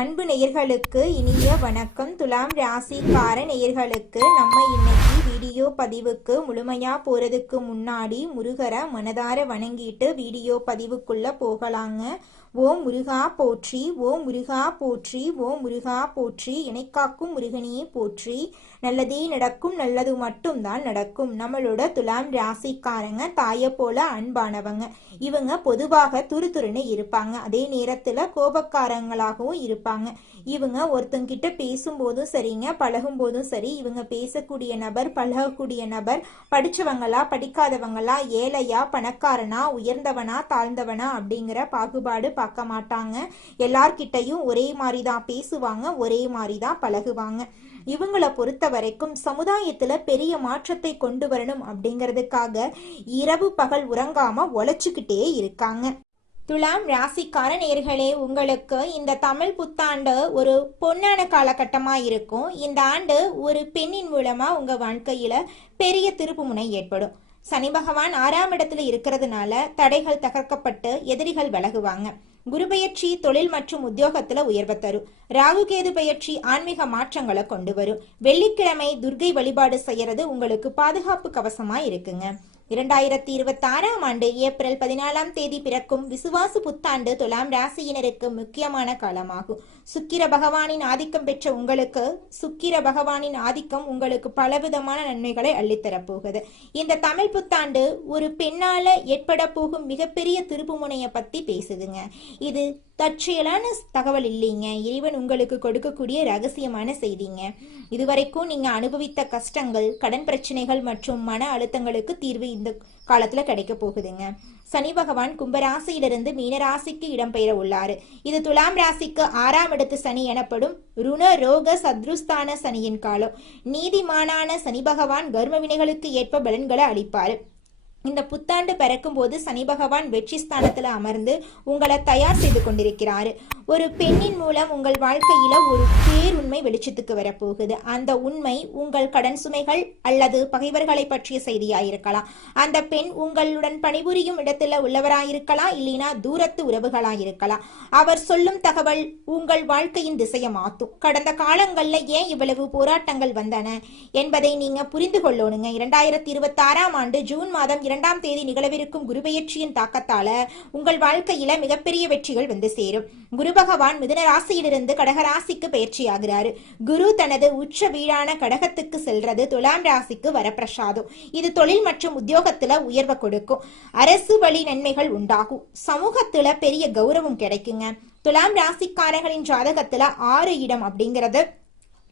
அன்பு நேயர்களுக்கு இனிய வணக்கம். துலாம் ராசிக்கார நேயர்களுக்கு நம்ம இன்னைக்கு வீடியோ பதிவுக்கு முழுமையா போறதுக்கு முன்னாடி முருகரை மனதார வணங்கிட்டு வீடியோ பதிவுக்குள்ள போகலாங்க. ஓம் முருகா போற்றி, ஓம் முருகா போற்றி, ஓம் முருகா போற்றி, இணைக்காக்கும் முருகனையே போற்றி. நல்லதே நடக்கும், நல்லது மட்டும்தான் நடக்கும். நம்மளோட துலாம் ராசிக்காரங்க தாயை போல அன்பானவங்க. இவங்க பொதுவாக துருதுருன்னு இருப்பாங்க, அதே நேரத்துல கோபக்காரங்களாகவும் இருப்பாங்க. இவங்க ஒருத்தங்கிட்ட பேசும்போதும் சரிங்க, பழகும் போதும் சரி, இவங்க பேசக்கூடிய நபர், பழகக்கூடிய நபர் படிச்சவங்களா படிக்காதவங்களா, ஏழையா பணக்காரனா, உயர்ந்தவனா தாழ்ந்தவனா அப்படிங்கிற பாகுபாடு பார்க்க மாட்டாங்க. எல்லார்கிட்டையும் ஒரே மாதிரி தான் பேசுவாங்க, ஒரே மாதிரி தான் பழகுவாங்க. இவங்களை பொறுத்த வரைக்கும் சமுதாயத்துல பெரிய மாற்றத்தை கொண்டு வரணும் அப்படிங்கிறதுக்காக இரவு பகல் உறங்காம உழைச்சுக்கிட்டே இருக்காங்க. துலாம் ராசிக்கார நேயர்களே, உங்களுக்கு இந்த தமிழ் புத்தாண்டு ஒரு பொன்னான காலகட்டமா இருக்கும். இந்த ஆண்டு ஒரு பெண்ணின் மூலமா உங்க வாழ்க்கையில பெரிய திருப்புமுனை ஏற்படும். சனி பகவான் 6ஆம் இடத்துல இருக்கிறதுனால தடைகள் தகர்க்கப்பட்டு எதிரிகள் விலகுவாங்க. குரு பெயர்ச்சி தொழில் மற்றும் உத்தியோகத்துல உயர்வை தரும். ராகு கேது பெயர்ச்சி ஆன்மீக மாற்றங்களை கொண்டு வரும். வெள்ளிக்கிழமை துர்கை வழிபாடு செய்யறது உங்களுக்கு பாதுகாப்பு கவசமா இருக்குங்க. 2026ஆம் ஆண்டு ஏப்ரல் 14ஆம் தேதி பிறக்கும் விசுவாசு புத்தாண்டு துலாம் ராசியினருக்கு முக்கியமான காலமாகும். சுக்கிர பகவானின் ஆதிக்கம் பெற்ற உங்களுக்கு பலவிதமான நன்மைகளை அள்ளித்தரப்போகுது. இந்த தமிழ் புத்தாண்டு ஒரு பெண்ணால ஏற்பட போகும் மிகப்பெரிய திருப்புமுனைய பத்தி பேசுதுங்க. இது தற்செயலான தகவல் இல்லைங்க, இறைவன் உங்களுக்கு கொடுக்கக்கூடிய ரகசியமான செய்திங்க. இதுவரைக்கும் நீங்க அனுபவித்த கஷ்டங்கள், கடன் பிரச்சனைகள் மற்றும் மன அழுத்தங்களுக்கு தீர்வு இந்த காலத்துல கிடைக்க போகுதுங்க. சனி பகவான் கும்பராசியிலிருந்து மீனராசிக்கு இடம்பெயர உள்ளாரு. இது துலாம் ராசிக்கு 6ஆம் இடத்து சனி எனப்படும் ருண ரோக சத்ருஸ்தான சனியின் காலம். நீதிமானான சனி பகவான் கர்ம வினைகளுக்கு ஏற்ப பலன்களை அளிப்பாரு. இந்த புத்தாண்டு பிறக்கும் போது சனி பகவான் வெற்றி ஸ்தானத்துல அமர்ந்து உங்களை தயார் செய்து கொண்டிருக்கிறாரு. ஒரு பெண்ணின் மூலம் உங்கள் வாழ்க்கையில ஒரு பேருண்மை வெளிச்சத்துக்கு வரப்போகுது. அந்த உண்மை உங்கள் கடன் சுமைகள் அல்லது பகைவர்களை பற்றிய செய்தியாயிருக்கலாம். அந்த பெண் உங்களுடன் பணிபுரியும் இடத்துல உள்ளவராயிருக்கலாம், இல்லைனா தூரத்து உறவுகளாயிருக்கலாம். அவர் சொல்லும் தகவல் உங்கள் வாழ்க்கையின் திசையை மாற்றும். கடந்த காலங்கள்ல ஏன் இவ்வளவு போராட்டங்கள் வந்தன என்பதை நீங்க புரிந்து கொள்ளணுங்க. 2026ஆம் ஆண்டு ஜூன் மாதம் 2ஆம் தேதி நிகழவிருக்கும் குரு பெயர்ச்சியின் தாக்கத்தால உங்கள் வாழ்க்கையில மிகப்பெரிய வெற்றிகள் வந்து சேரும். குரு பகவான் மிதுன ராசியிலிருந்து கடக ராசிக்கு பயிற்சி ஆகிறாரு. குரு தனது உச்ச வீடான கடகத்துக்கு செல்றது துலாம் ராசிக்கு வரப்பிரசாதம். இது தொழில் மற்றும் உத்தியோகத்துல உயர்வை கொடுக்கும். அரசு வழி நன்மைகள் உண்டாகும். சமூகத்துல பெரிய கௌரவம் கிடைக்குங்க. துலாம் ராசிக்காரர்களின் ஜாதகத்துல 6 இடம் அப்படிங்கிறது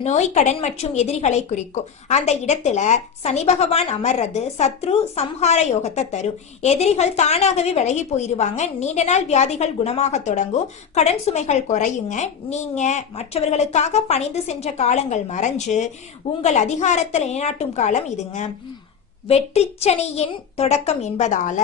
நோய், கடன் மற்றும் எதிரிகளை குறிக்கும். அந்த இடத்துல சனி பகவான் அமர்றது சத்ரு சம்ஹார யோகத்தை தரும். எதிரிகள் தானாகவே விலகி போயிருவாங்க. நீண்ட நாள் வியாதிகள் குணமாக தொடங்கும். கடன் சுமைகள் குறையுங்க. நீங்க மற்றவர்களுக்காக பணிந்து சென்ற காலங்கள் மறைஞ்சு உங்கள் அதிகாரத்தை நிலைநாட்டும் காலம் இதுங்க. வெற்றிச்சனியின் தொடக்கம் என்பதால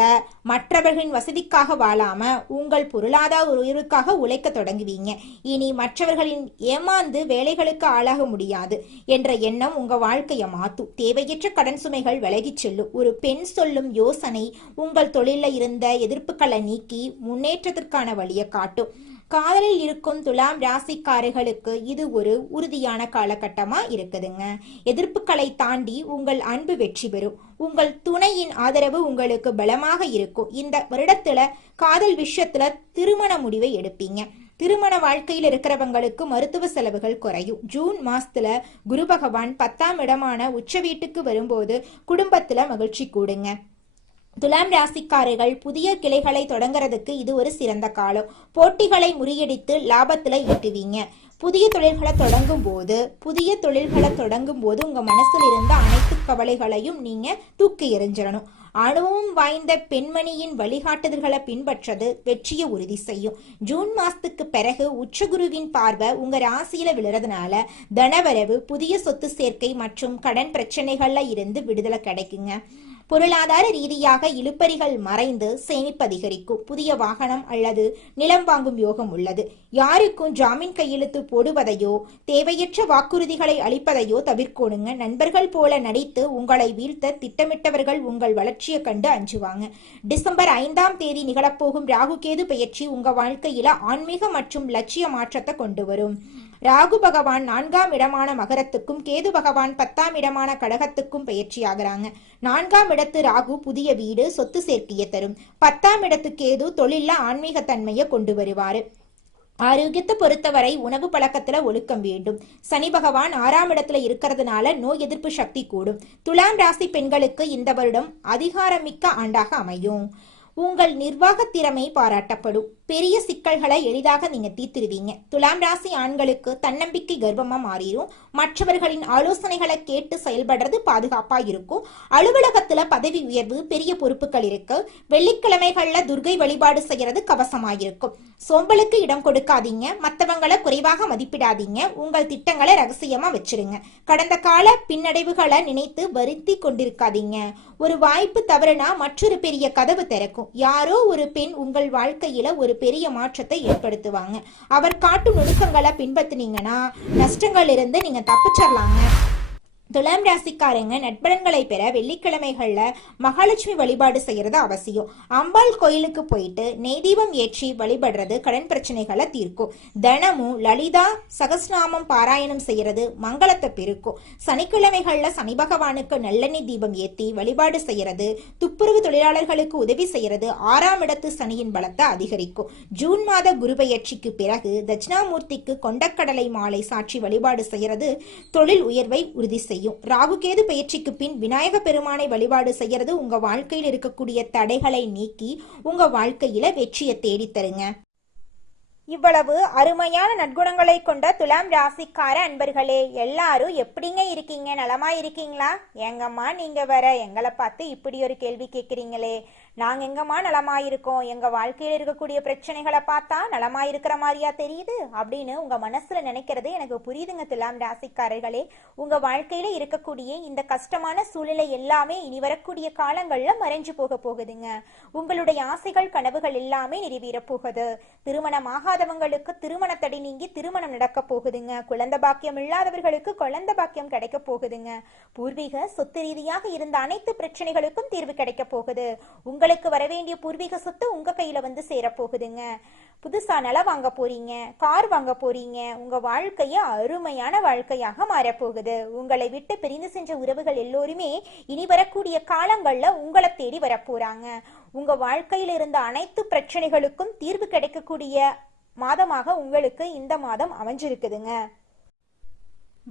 மற்றவர்களின் வசதிக்காக வாழாம உங்கள் பொருளாதார உயர்வுக்காக உழைக்க தொடங்குவீங்க. இனி மற்றவர்களின் ஏமாந்து வேலைகளுக்கு ஆளாக முடியாது என்ற எண்ணம் உங்க வாழ்க்கையை மாற்றும். தேவையற்ற கடன் சுமைகள் விலகிச் செல்லும். ஒரு பெண் சொல்லும் யோசனை உங்கள் தொழில இருந்த எதிர்ப்புகளை நீக்கி முன்னேற்றத்திற்கான வழியை காட்டும். காதலில் இருக்கும் துலாம் ராசிக்காரர்களுக்கு இது ஒரு உறுதியான காலகட்டமா இருக்குதுங்க. எதிர்ப்புகளை தாண்டி உங்கள் அன்பு வெற்றி பெறும். உங்கள் துணையின் ஆதரவு உங்களுக்கு பலமாக இருக்கும். இந்த வருடத்துல காதல் விஷயத்துல திருமண முடிவை எடுப்பீங்க. திருமண வாழ்க்கையில் இருக்கிறவங்களுக்கு மருத்துவ செலவுகள் குறையும். ஜூன் மாசத்துல குரு பகவான் 10ஆம் இடமான உச்ச வீட்டுக்கு வரும்போது குடும்பத்துல மகிழ்ச்சி கூடுங்க. துலாம் ராசிக்காரர்கள் புதிய கிளைகளை தொடங்குறதுக்கு இது ஒரு சிறந்த காலம். போட்டிகளை முறியடித்து லாபத்துல ஈட்டுவீங்க. புதிய தொழில்களை தொடங்கும் போது உங்க மனசுல இருந்த அனைத்து கவலைகளையும் நீங்க தூக்கி எறிஞ்சிடணும். அனுபவம் வாய்ந்த பெண்மணியின் வழிகாட்டுதல்களை பின்பற்றது வெற்றியை உறுதி செய்யும். ஜூன் மாசத்துக்கு பிறகு உச்சகுருவின் பார்வை உங்க ராசியில விழுறதுனால தனவரவு, புதிய சொத்து சேர்க்கை மற்றும் கடன் பிரச்சனைகள்ல இருந்து விடுதலை கிடைக்குங்க. பொருளாதார ரீதியாக இழுபறிகள் மறைந்து சேமிப்பு அதிகரிக்கும். புதிய வாகனம் அல்லது நிலம் வாங்கும் யோகம் உள்ளது. யாருக்கும் ஜாமீன் கையெழுத்து போடுவதையோ தேவையற்ற வாக்குறுதிகளை அளிப்பதையோ தவிர்க்கணுங்க. நண்பர்கள் போல நடித்து உங்களை வீழ்த்த திட்டமிட்டவர்கள் உங்கள் வளர்ச்சியை கண்டு அஞ்சுவாங்க. டிசம்பர் 5ஆம் தேதி நிகழப்போகும் ராகு கேது பெயர்ச்சி உங்க வாழ்க்கையில ஆன்மீக மற்றும் லட்சிய மாற்றத்தை கொண்டு வரும். ராகு பகவான் 4ஆம் இடமான மகரத்துக்கும் கேது பகவான் 10ஆம் இடமான கடகத்துக்கும் பயிற்சி ஆகிறாங்க. 4ஆம் இடத்து ராகு புதிய வீடு சொத்து சேர்க்கையை தரும். 10ஆம் இடத்து கேது தொழில ஆன்மீக தன்மையை கொண்டு வருவாரு. ஆரோக்கியத்தை பொறுத்தவரை உணவு பழக்கத்துல ஒழுக்கம் வேண்டும். சனி பகவான் 6ஆம் இடத்துல இருக்கிறதுனால நோய் எதிர்ப்பு சக்தி கூடும். துலாம் ராசி பெண்களுக்கு இந்த வருடம் அதிகாரமிக்க ஆண்டாக அமையும். உங்கள் நிர்வாக திறமை பாராட்டப்படும். பெரிய சிக்கல்களை எளிதாக நீங்க தீர்த்திருவீங்க. துலாம் ராசி ஆண்களுக்கு தன்னம்பிக்கை கர்வமா மாறிடும். மற்றவர்களின் ஆலோசனைகளை கேட்டு செயல்படுறது பாதுகாப்பா இருக்கும். அலுவலகத்துல பதவி உயர்வு, பெரிய பொறுப்புகள் இருக்கு. வெள்ளிக்கிழமைகள்ல துர்கை வழிபாடு செய்யறது கவசமாயிருக்கும். சோம்பலுக்கு இடம் கொடுக்காதீங்க. மற்றவங்களை குறைவாக மதிப்பிடாதீங்க. உங்கள் திட்டங்களை ரகசியமா வச்சிருங்க. கடந்த கால பின்னடைவுகளை நினைத்து வருத்தி கொண்டிருக்காதீங்க. ஒரு வாய்ப்பு தவறுனா மற்றொரு பெரிய கதவு திறக்கும். யாரோ ஒரு பெண் உங்கள் வாழ்க்கையில ஒரு பெரிய மாற்றத்தை ஏற்படுத்துவாங்க. அவர் காட்டும் நுணுக்கங்களை பின்பற்றினீங்கன்னா நஷ்டங்கள் இருந்து நீங்க தப்பிச்சிடலாங்க. துலாம் ராசிக்காரங்க நட்பலன்களை பெற வெள்ளிக்கிழமைகள்ல மகாலட்சுமி வழிபாடு செய்யறது அவசியம். அம்பாள் கோயிலுக்கு போயிட்டு நெய் தீபம் ஏற்றி வழிபடுறது கடன் பிரச்சனைகளை தீர்க்கும். தினமும் லலிதா சகஸ்நாமம் பாராயணம் செய்யறது மங்களத்தை பெருக்கும். சனிக்கிழமைகள்ல சனி பகவானுக்கு நல்லெண்ணெய் தீபம் ஏற்றி வழிபாடு செய்யறது துப்புரவு தொழிலாளர்களுக்கு உதவி செய்யறது 6ஆம் இடத்து சனியின் பலத்தை அதிகரிக்கும். ஜூன் மாத குரு பெயர்ச்சிக்கு பிறகு தட்சிணாமூர்த்திக்கு கொண்டக்கடலை மாலை சாட்சி வழிபாடு செய்யறது தொழில் உயர்வை உறுதி செய்யும். ராகு கேது பயிற்சிக்கு பின் விநாயக பெருமானை வழிபாடு செய்யறது உங்க வாழ்க்கையில் இருக்கக்கூடிய தடைகளை நீக்கி உங்க வாழ்க்கையில வெற்றியை தேடித்தருங்க. இவ்வளவு அருமையான நற்குணங்களை கொண்ட துலாம் ராசிக்கார அன்பர்களே, எல்லாரும் எப்படிங்க இருக்கீங்க? நலமா இருக்கீங்களா? எங்கம்மா நீங்க வர எங்களை பார்த்து இப்படி ஒரு கேள்வி கேட்குறீங்களே. நாங்க எங்கம்மா நலமா இருக்கோம், எங்க வாழ்க்கையில இருக்கக்கூடிய பிரச்சனைகளை பார்த்தா நலமா இருக்கிற மாதிரியா தெரியுது அப்படின்னு உங்க மனசுல நினைக்கிறது எனக்கு புரியுதுங்க. துலாம் ராசிக்காரர்களே, உங்க வாழ்க்கையில இருக்கக்கூடிய இந்த கஷ்டமான சூழ்நிலை எல்லாமே இனி வரக்கூடிய காலங்கள்ல மறைஞ்சு போகுதுங்க. உங்களுடைய ஆசைகள் கனவுகள் எல்லாமே நிறைவேற போகுது. திருமணமாக ங்களுக்கு திருமண தடை நீங்கி திருமணம் நடக்க போகுதுங்க. குழந்தை பாக்கியம் இல்லாதவர்களுக்கு குழந்தை பாக்கியம் கிடைக்க போகுதுங்க. பூர்வீக சொத்து ரீதியாக இருந்த அனைத்து பிரச்சனைகளுக்கும் தீர்வு கிடைக்க போகுது. உங்களுக்கு வரவேண்டிய பூர்வீக சொத்து உங்க கையில வந்து சேர போகுதுங்க. புதுசா நிலம் வாங்க போறீங்க, கார் வாங்க போறீங்க. உங்க வாழ்க்கைய அருமையான வாழ்க்கையாக மாறப்போகுது. உங்களை விட்டு பிரிந்து சென்ற உறவுகள் எல்லோருமே இனி வரக்கூடிய காலங்கள்ல உங்களை தேடி வரப்போறாங்க. உங்க வாழ்க்கையில இருந்த அனைத்து பிரச்சனைகளுக்கும் தீர்வு கிடைக்கக்கூடிய மாதமாக உங்களுக்கு இந்த மாதம் அமைஞ்சிருக்குதுங்க.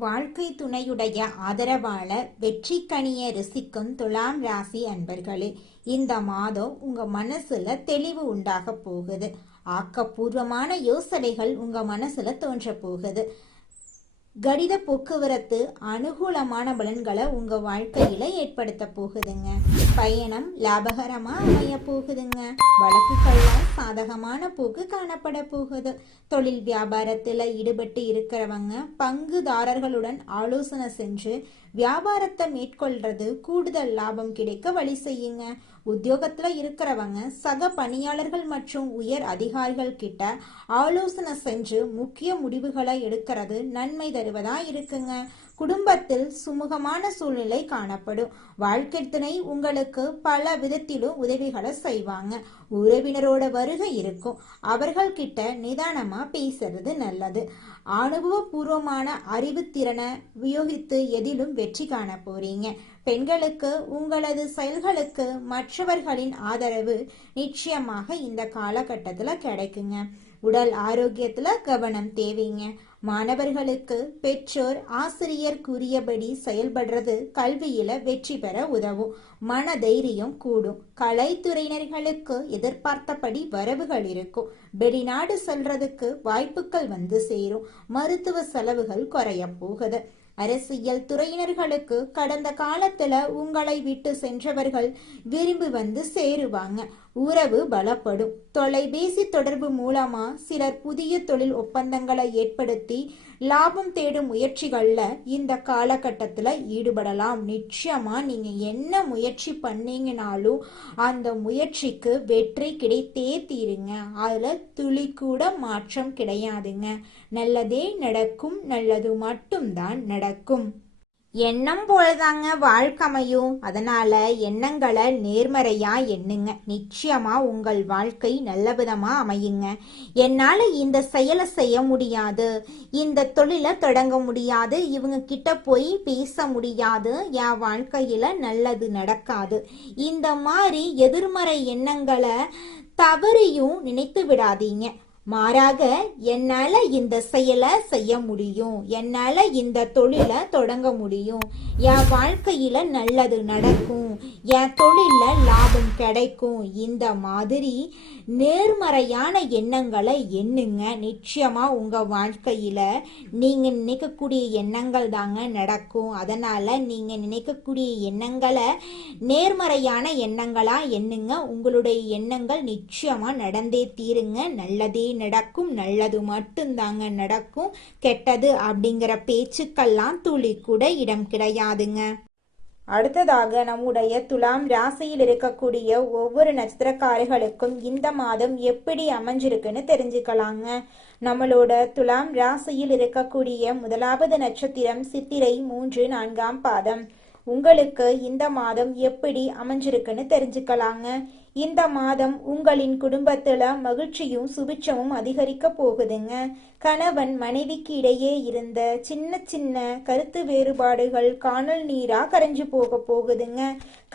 வாழ்க்கை துணையுடைய ஆதரவால வெற்றி கனிய ருசிக்கும் துலாம் ராசி அன்பர்களே, இந்த மாதம் உங்க மனசுல தெளிவு உண்டாக போகுது. ஆக்கப்பூர்வமான யோசனைகள் உங்க மனசுல தோன்ற போகுது. கடித போக்குவரத்து அனுகூலமான பலன்களை உங்க வாழ்க்கையில ஏற்படுத்த போகுதுங்க. பயணம் லாபகரமா அமைய போகுதுங்க. வழக்குகள்ல சாதகமான போக்கு காணப்பட போகுது. தொழில் வியாபாரத்துல ஈடுபட்டு இருக்கிறவங்க பங்குதாரர்களுடன் ஆலோசனை செஞ்சு வியாபாரத்தை மேற்கொள்றது கூடுதல் லாபம் கிடைக்க வழி செய்யுங்க. உத்தியோகத்துல இருக்கிறவங்க சக பணியாளர்கள் மற்றும் உயர் அதிகாரிகள் கிட்ட ஆலோசனை செஞ்சு முக்கிய முடிவுகளை எடுக்கிறது நன்மை தருவதா இருக்குங்க. குடும்பத்தில் சுமூகமான சூழ்நிலை காணப்படும். வாழ்க்கை துணை உங்களுக்கு பல விதத்திலும் உதவிகளை செய்வாங்க. உறவினரோட வருகை இருக்கும். அவர்கள் கிட்ட நிதானமா பேசுறது நல்லது. அனுபவபூர்வமான அறிவுத்திறனை உபயோகித்து எதிலும் வெற்றி காண போறீங்க. பெண்களுக்கு உங்களது செயல்களுக்கு மற்றவர்களின் ஆதரவு நிச்சயமாக இந்த காலகட்டத்துல கிடைக்குங்க. உடல் ஆரோக்கியத்துல கவனம் தேவைங்க. மாணவர்களுக்கு பெற்றோர் ஆசிரியர் கூறியபடி செயல்படுறது கல்வியில வெற்றி பெற உதவும். மன தைரியம் கூடும். கலைத்துறையினர்களுக்கு எதிர்பார்த்தபடி வரவுகள் இருக்கும். வெளிநாடு செல்றதுக்கு வாய்ப்புகள் வந்து சேரும். மருத்துவ செலவுகள் குறைய போகுது. அரசியல் துறையினர்களுக்கு கடந்த காலத்துல உங்களை விட்டு சென்றவர்கள் விரும்பி வந்து சேருவாங்க. உறவு பலப்படும். தொலைபேசி தொடர்பு மூலமா சிலர் புதிய தொழில் ஒப்பந்தங்களை ஏற்படுத்தி லாபம் தேடும் முயற்சிகள்ல இந்த காலகட்டத்துல ஈடுபடலாம். நிச்சயமா நீங்க என்ன முயற்சி பண்ணீங்கனாலும் அந்த முயற்சிக்கு வெற்றி கிடைத்தே தீருங்க. அதுல துளி கூட மாற்றம் கிடையாதுங்க. நல்லதே நடக்கும், நல்லது மட்டும்தான் நடக்கும். எண்ணம் போலதாங்க வாழ்க்கையும். அதனால எண்ணங்களை நேர்மறையா எண்ணுங்க. நிச்சயமா உங்கள் வாழ்க்கை நல்ல விதமா அமையுங்க. என்னால இந்த செயலை செய்ய முடியாது, இந்த தொழிலை தொடங்க முடியாது, இவங்க கிட்ட போய் பேச முடியாது, என் வாழ்க்கையில நல்லது நடக்காது, இந்த மாதிரி எதிர்மறை எண்ணங்களை தவறையும் நினைத்து விடாதீங்க. மாறாக என்னால இந்த செயலை செய்ய முடியும், என்னால இந்த தொழிலை தொடங்க முடியும், என் வாழ்க்கையில நல்லது நடக்கும், என் தொழில லாபம் கிடைக்கும், இந்த மாதிரி நேர்மறையான எண்ணங்களை எண்ணுங்க. நிச்சயமா உங்க வாழ்க்கையில நீங்க நினைக்கக்கூடிய எண்ணங்கள் தாங்க நடக்கும். அதனால நீங்க நினைக்கக்கூடிய எண்ணங்களை நேர்மறையான எண்ணங்களா எண்ணுங்க. உங்களுடைய எண்ணங்கள் நிச்சயமா நடந்தே தீருங்க. நல்லதே நடக்கும், நல்லது மட்டும்தாங்க நடக்கும். கெட்டது அப்படிங்கிற பேச்சுக்கெல்லாம் துளி கூட இடம் கிடையாதுங்க. அடுத்ததாக நம்முடைய துலாம் ராசியில் இருக்கக்கூடிய ஒவ்வொரு நட்சத்திரக்காரர்களுக்கும் இந்த மாதம் எப்படி அமைஞ்சிருக்குன்னு தெரிஞ்சுக்கலாங்க. நம்மளோட துலாம் ராசியில் இருக்கக்கூடிய முதலாவது நட்சத்திரம் சித்திரை 3, 4ஆம் பாதம். உங்களுக்கு இந்த மாதம் எப்படி அமைஞ்சிருக்குன்னு தெரிஞ்சுக்கலாங்க. இந்த மாதம் உங்களின் குடும்பத்துல மகிழ்ச்சியும் சுபிட்சமும் அதிகரிக்க போகுதுங்க. கணவன் மனைவிக்கு இடையே இருந்த சின்ன சின்ன கருத்து வேறுபாடுகள் காணல் நீரா கரைஞ்சு போகுதுங்க.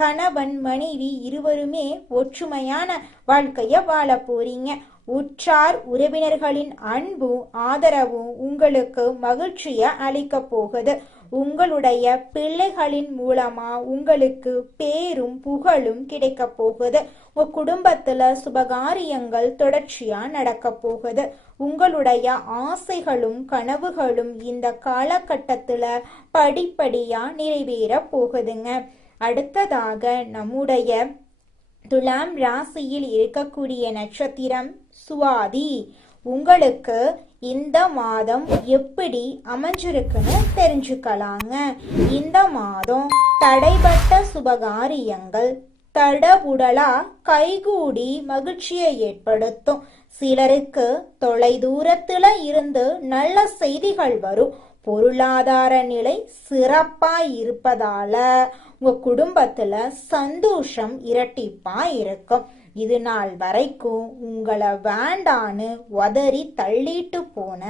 கணவன் மனைவி இருவருமே ஒற்றுமையான வாழ்க்கைய வாழ போறீங்க. உற்றார் உறவினர்களின் அன்பும் ஆதரவும் உங்களுக்கு மகிழ்ச்சிய அளிக்க போகுது. உங்களுடைய பிள்ளைகளின் மூலமா உங்களுக்கு பேரும் புகழும் கிடைக்க போகுது. உங்க குடும்பத்துல சுபகாரியங்கள் தொடர்ச்சியா நடக்க போகுது. உங்களுடைய ஆசைகளும் கனவுகளும் இந்த காலகட்டத்துல படிப்படியா நிறைவேற போகுதுங்க. அடுத்ததாக நம்முடைய துலாம் ராசியில் இருக்கக்கூடிய நட்சத்திரம் சுவாதி. உங்களுக்கு இந்த மாதம் எப்படி அமைஞ்சிருக்குன்னு தெரிஞ்சுக்கலாங்க. இந்த மாதம் தடைபட்ட சுபகாரியங்கள் தடபுடலா கைகூடி மகிழ்ச்சியை ஏற்படுத்தும். சிலருக்கு தொலை தூரத்துல இருந்து நல்ல செய்திகள் வரும். பொருளாதார நிலை சிறப்பா இருப்பதால உங்க குடும்பத்துல சந்தோஷம் இரட்டிப்பா இருக்கும். இது நாள் வரைக்கும் உங்களை வேண்டான்னு உதறி தள்ளிட்டு போன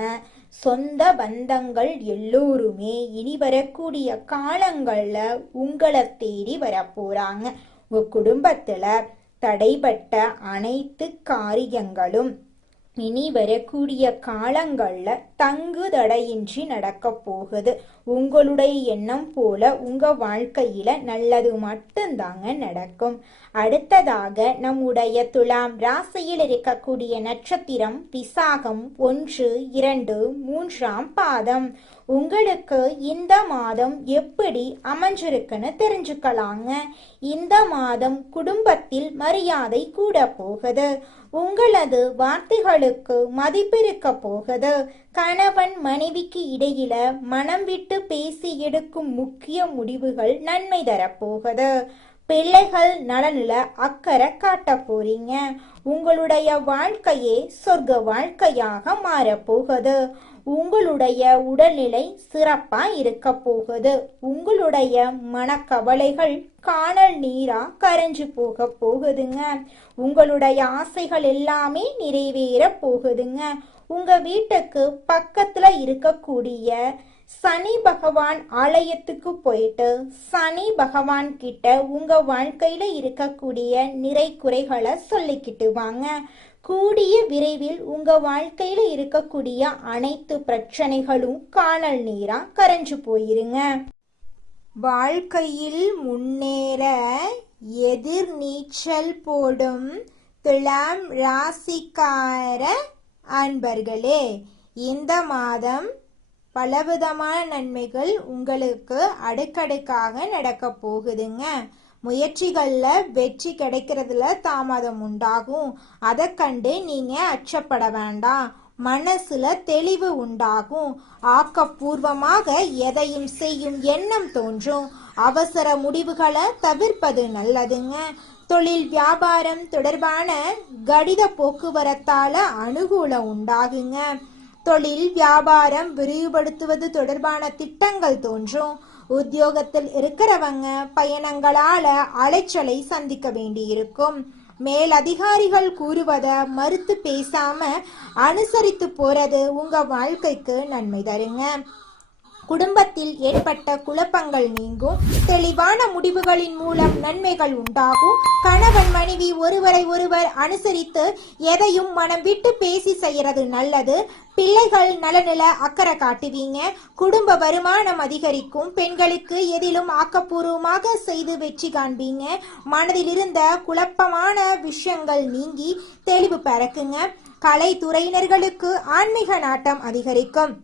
சொந்த பந்தங்கள் எல்லோருமே இனி வரக்கூடிய காலங்கள்ல உங்களை தேடி வரப்போறாங்க. உங்க குடும்பத்துல தடைபட்ட அனைத்து காரியங்களும் இனி வரக்கூடிய காலங்கள்ல தங்கு தடையின்றி நடக்க போகுது. உங்களுடைய எண்ணம் போல உங்க வாழ்க்கையில நல்லது மட்டும்தாங்க நடக்கும். அடுத்ததாக நம்முடைய துலாம் ராசியில் இருக்கக்கூடிய நட்சத்திரம் விசாகம் 1, 2, 3ஆம் பாதம். உங்களுக்கு இந்த மாதம் எப்படி அமைஞ்சிருக்குன்னு தெரிஞ்சுக்கலாங்க. இந்த மாதம் குடும்பத்தில் மரியாதை கூட போகுது. உங்களது வார்த்தைகளுக்கு மதிப்பிருக்க போகுது. கணவன் மனைவிக்கு இடையில மனம் விட்டு பேசி எடுக்கும் முக்கிய முடிவுகள் நன்மை தரப்போகுது. பிள்ளைகள் நலனில அக்கறை காட்ட போறீங்க. உங்களுடைய வாழ்க்கையே சொர்க்க வாழ்க்கையாக மாறப்போகுது. உங்களுடைய உடல்நிலை சிறப்பா இருக்க போகுது. உங்களுடைய மனக்கவலைகள் காணல் நீரா கரைஞ்சு போகுதுங்க. உங்களுடைய ஆசைகள் எல்லாமே நிறைவேற போகுதுங்க. உங்க வீட்டுக்கு பக்கத்துல இருக்கக்கூடிய சனி பகவான் ஆலயத்துக்கு போயிட்டு சனி பகவான் கிட்ட உங்க வாழ்க்கையில இருக்கக்கூடிய நிறை குறைகளை சொல்லிக்கிட்டு வாங்க. கூடிய விரைவில் உங்க வாழ்க்கையில இருக்கக்கூடிய அனைத்து பிரச்சனைகளும் காணல் நீரா கரைஞ்சு போயிருங்க. வாழ்க்கையில் முன்னேற எதிர் நீச்சல் போடும் துலாம் ராசிக்கார அன்பர்களே, இந்த மாதம் பலவிதமான நன்மைகள் உங்களுக்கு அடுக்கடுக்காக நடக்க போகுதுங்க. முயற்சிகள்ல வெற்றி கிடைக்கிறதுல தாமதம் உண்டாகும். அதை கண்டு நீங்க அச்சப்பட வேண்டாம். மனசுல தெளிவு உண்டாகும். ஆக்கப்பூர்வமாக எதையும் செய்யும் எண்ணம் தோன்றும். அவசர முடிவுகளை தவிர்ப்பது நல்லதுங்க. தொழில் வியாபாரம் தொடர்பான கடித போக்குவரத்தால அனுகூலம் உண்டாகுங்க. தொழில் வியாபாரம் விரிவுபடுத்துவது தொடர்பான திட்டங்கள் தோன்றும். உத்தியோகத்தில் இருக்கிறவங்க பயணங்களால அலைச்சலை சந்திக்க வேண்டியிருக்கும். மேலதிகாரிகள் கூறுவதை மறுத்து பேசாம அனுசரித்து போறது உங்க வாழ்க்கைக்கு நன்மை தருங்க. குடும்பத்தில் ஏற்பட்ட குழப்பங்கள் நீங்கும். தெளிவான முடிவுகளின் மூலம் நன்மைகள் உண்டாகும். கணவன் மனைவி ஒருவரை ஒருவர் அனுசரித்து எதையும் மனம் விட்டு பேசி செய்யறது நல்லது. பிள்ளைகள் நலனில அக்கறை காட்டுவீங்க. குடும்ப வருமானம் அதிகரிக்கும். பெண்களுக்கு எதிலும் ஆக்கப்பூர்வமாக செய்து வெற்றி காண்பீங்க. மனதில் இருந்த குழப்பமான விஷயங்கள் நீங்கி தெளிவு பிறக்குங்க. கலைத்துறையினர்களுக்கு ஆன்மீக நாட்டம் அதிகரிக்கும்.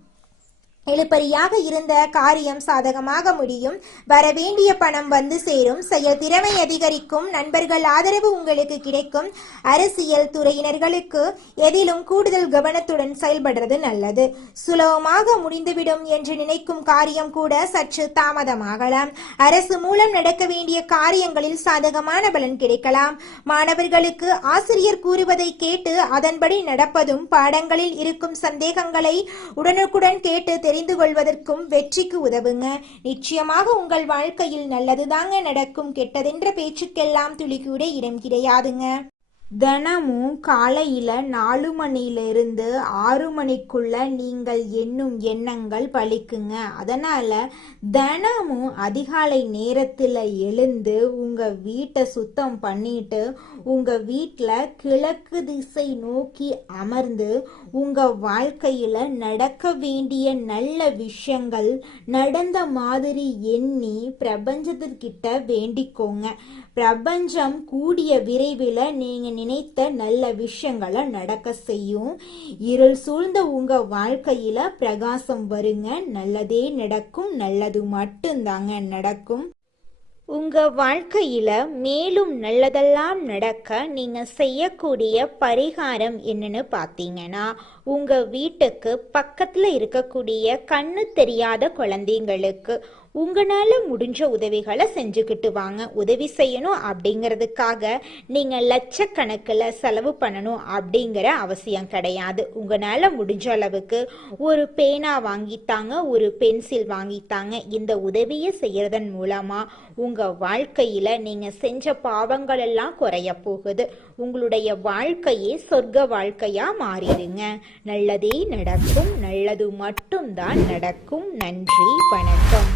இழுபறியாக இருந்த காரியம் சாதகமாக முடியும். வரவேண்டிய பணம் வந்து சேரும். செயல் திறமை அதிகரிக்கும். நண்பர்கள் ஆதரவு உங்களுக்கு கிடைக்கும். அரசியல் துறையினர்களுக்கு எதிலும் கூடுதல் கவனத்துடன் செயல்படுறது நல்லது. சுலபமாக முடிந்துவிடும் என்று நினைக்கும் காரியம் கூட சற்று தாமதமாகலாம். அரசு மூலம் நடக்க வேண்டிய காரியங்களில் சாதகமான பலன் கிடைக்கலாம். மாணவர்களுக்கு ஆசிரியர் கூறுவதை கேட்டு அதன்படி நடப்பதும், பாடங்களில் இருக்கும் சந்தேகங்களை உடனுக்குடன் கேட்டு தெரிந்து கொள்வதற்கும் வெற்றிக்கு உதவுங்க. நிச்சயமாக உங்கள் வாழ்க்கையில் நல்லதுதாங்க நடக்கும். கெட்டதென்ற பேச்சுக்கெல்லாம் துளி கூட இடம் கிடையாதுங்க. தினமும் காலையில 4 மணியிலிருந்து 6 மணிக்குள்ள நீங்கள் எண்ணும் எண்ணங்கள் பலிக்குங்க. அதனால தினமும் அதிகாலை நேரத்துல எழுந்து உங்க வீட்டை சுத்தம் பண்ணிட்டு உங்க வீட்டில் கிழக்கு திசை நோக்கி அமர்ந்து உங்க வாழ்க்கையில நடக்க வேண்டிய நல்ல விஷயங்கள் நடந்த மாதிரி எண்ணி பிரபஞ்சத்திற்கிட்ட வேண்டிக்கோங்க. பிரபஞ்சம் கூடிய விரைவில் நீங்க நினைத்த நல்ல விஷயங்களை நடக்க செய்யும். இருள் சூழ்ந்த உங்க வாழ்க்கையில பிரகாசம் வருங்க. நல்லதே நடக்கும். நல்லது மட்டும்தாங்க நடக்கும். உங்க வாழ்க்கையில மேலும் நல்லதெல்லாம் நடக்க நீங்க செய்யக்கூடிய பரிகாரம் என்னன்னு பார்த்தீங்கன்னா, உங்க வீட்டுக்கு பக்கத்துல இருக்கக்கூடிய கண்ணு தெரியாத குழந்தைங்களுக்கு உங்களால முடிஞ்ச உதவிகளை செஞ்சுக்கிட்டு வாங்க. உதவி செய்யணும் அப்படிங்கிறதுக்காக நீங்க லட்சக்கணக்கில் செலவு பண்ணணும் அப்படிங்கிற அவசியம் கிடையாது. உங்களால முடிஞ்ச அளவுக்கு ஒரு பேனா வாங்கித்தாங்க, ஒரு பென்சில் வாங்கித்தாங்க. இந்த உதவியை செய்யறதன் மூலமா உங்க வாழ்க்கையில நீங்க செஞ்ச பாவங்கள் எல்லாம் குறைய போகுது. உங்களுடைய வாழ்க்கையே சொர்க்க வாழ்க்கையா மாறிடுங்க. நல்லதே நடக்கும். நல்லது மட்டும்தான் நடக்கும். நன்றி, வணக்கம்.